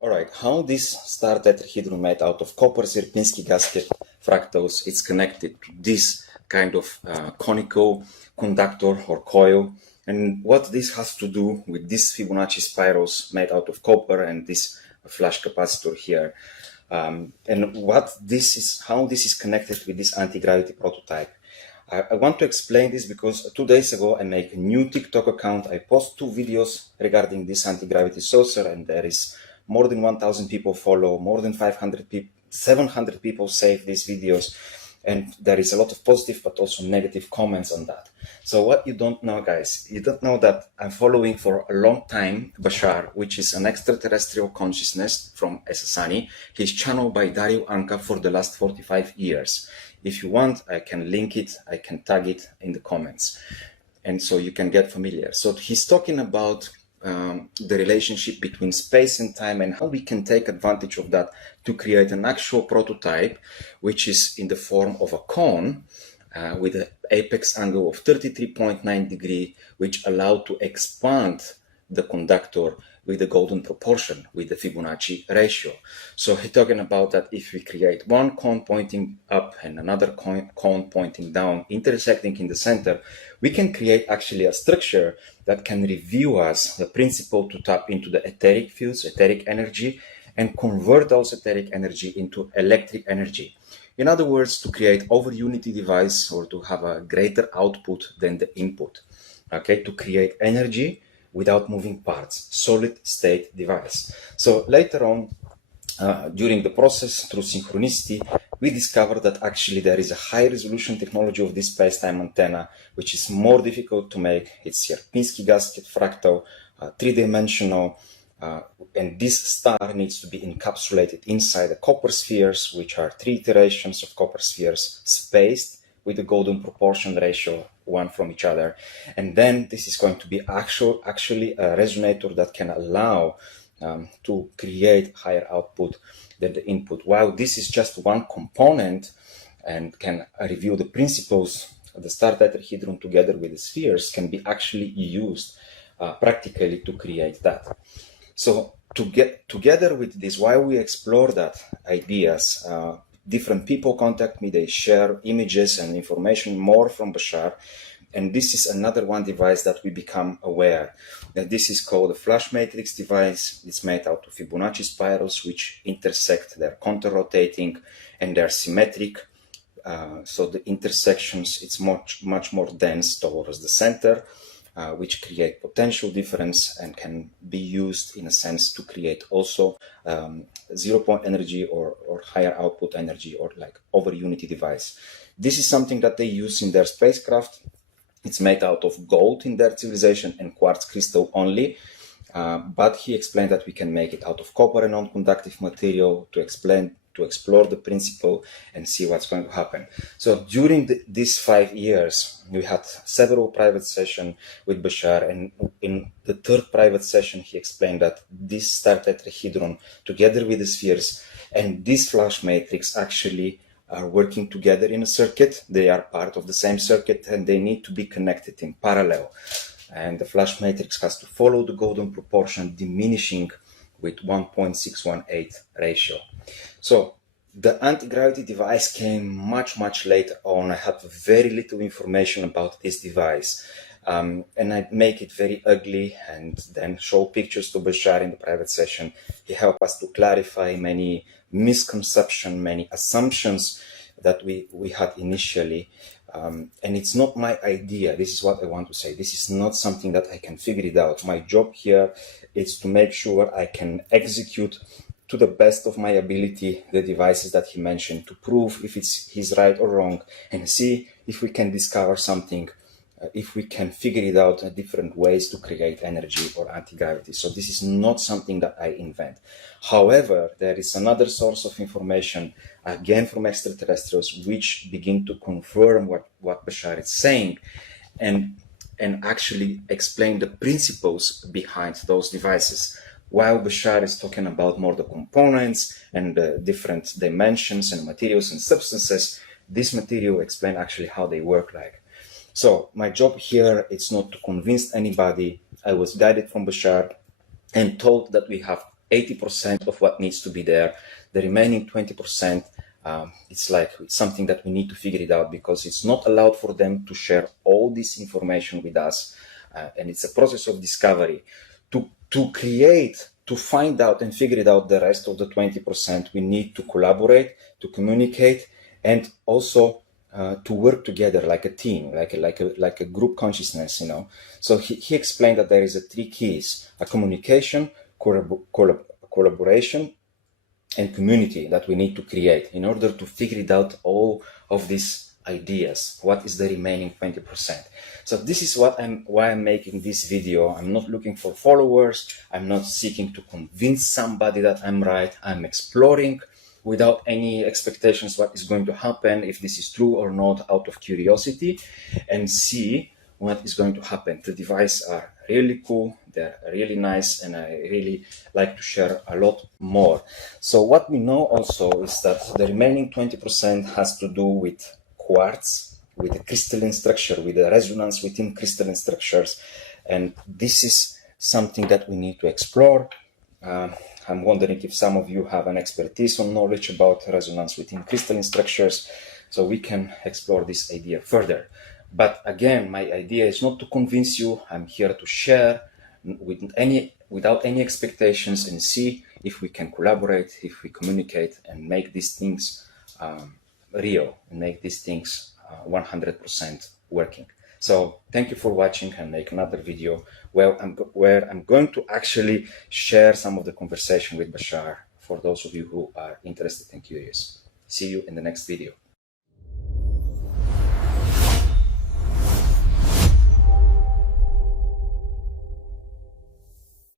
All right, how this star tetrahedron made out of copper Sierpinski gasket fractals is connected to this kind of conical conductor or coil, and what this has to do with this Fibonacci spirals made out of copper and this flash capacitor here, and what this is, how this is connected with this anti-gravity prototype. I want to explain this because 2 days ago I make a new TikTok account. I post 2 videos regarding this anti-gravity saucer, and there is more than 1,000 people follow, more than 500 people, 700 people save these videos, and there is a lot of positive but also negative comments on that. So what you don't know, guys, you don't know that I'm following for a long time Bashar, which is an extraterrestrial consciousness from Esasani. He's channeled by Dario Anka for the last 45 years. If you want, I can link it, I can tag it in the comments, and so you can get familiar. So he's talking about the relationship between space and time and how we can take advantage of that to create an actual prototype, which is in the form of a cone with an apex angle of 33.9 degrees, which allowed to expand the conductor with the golden proportion, with the Fibonacci ratio. So he's talking about that if we create one cone pointing up and another cone pointing down, intersecting in the center, we can create actually a structure that can reveal us the principle to tap into the etheric fields, etheric energy, and convert those etheric energy into electric energy. In other words, to create over unity device or to have a greater output than the input, okay, to create energy without moving parts, solid state device. So later on, during the process, through synchronicity, we discovered that actually there is a high resolution technology of this space-time antenna, which is more difficult to make. It's Sierpinski gasket fractal, 3-dimensional, and this star needs to be encapsulated inside the copper spheres, which are 3 iterations of copper spheres spaced with a golden proportion ratio, one from each other. And then this is going to be actually a resonator that can allow to create higher output than the input. While this is just one component and can reveal the principles, the star tetrahedron together with the spheres can be actually used practically to create that. So to get together with this, while we explore that ideas, different people contact me, they share images and information more from Bashar. And this is another one device that we become aware that this is called a flash matrix device. It's made out of Fibonacci spirals, which intersect, they're counter-rotating and they're symmetric. So the intersections, it's much more dense towards the center, which create potential difference and can be used in a sense to create also 0-point energy or higher output energy or like over unity device. This is something that they use in their spacecraft. It's made out of gold in their civilization and quartz crystal only. But he explained that we can make it out of copper and non-conductive material to explore the principle and see what's going to happen. So during these 5 years, we had several private sessions with Bashar, and in the 3rd private session, he explained that this star tetrahedron, together with the spheres and this flash matrix, actually are working together in a circuit. They are part of the same circuit and they need to be connected in parallel. And the flash matrix has to follow the golden proportion, diminishing with 1.618 ratio. So the anti-gravity device came much later on. I had very little information about this device. And I make it very ugly and then show pictures to Bashar in the private session. He helped us to clarify many misconceptions, many assumptions that we had initially. And it's not my idea. This is what I want to say. This is not something that I can figure it out. My job here is to make sure I can execute to the best of my ability the devices that he mentioned, to prove if he's right or wrong, and see if we can discover something, if we can figure it out different ways to create energy or anti-gravity. So this is not something that I invent. However, there is another source of information, again from extraterrestrials, which begin to confirm what Bashar is saying and actually explain the principles behind those devices. While Bashar is talking about more the components and the different dimensions and materials and substances, this material explain actually how they work like. So my job here is not to convince anybody. I was guided from Bashar and told that we have 80% of what needs to be there. The remaining 20%, it's like something that we need to figure it out, because it's not allowed for them to share all this information with us. And it's a process of discovery. To find out and figure it out the rest of the 20%, we need to collaborate, to communicate, and also to work together like a team, like a group consciousness, you know. So he explained that there is three keys: a communication, collaboration, and community that we need to create in order to figure it out, all of these ideas. What is the remaining 20%? So this is why I'm making this video. I'm not looking for followers. I'm not seeking to convince somebody that I'm right. I'm exploring without any expectations what is going to happen, if this is true or not, out of curiosity, and see what is going to happen. The devices are really cool, they're really nice, and I really like to share a lot more. So what we know also is that the remaining 20% has to do with quartz, with the crystalline structure, with the resonance within crystalline structures, and this is something that we need to explore. I'm wondering if some of you have an expertise or knowledge about resonance within crystalline structures, so we can explore this idea further. But again, my idea is not to convince you. I'm here to share without any expectations, and see if we can collaborate, if we communicate, and make these things real, and make these things 100% working. So thank you for watching, and make another video where I'm going to actually share some of the conversation with Bashar, for those of you who are interested and curious. See you in the next video.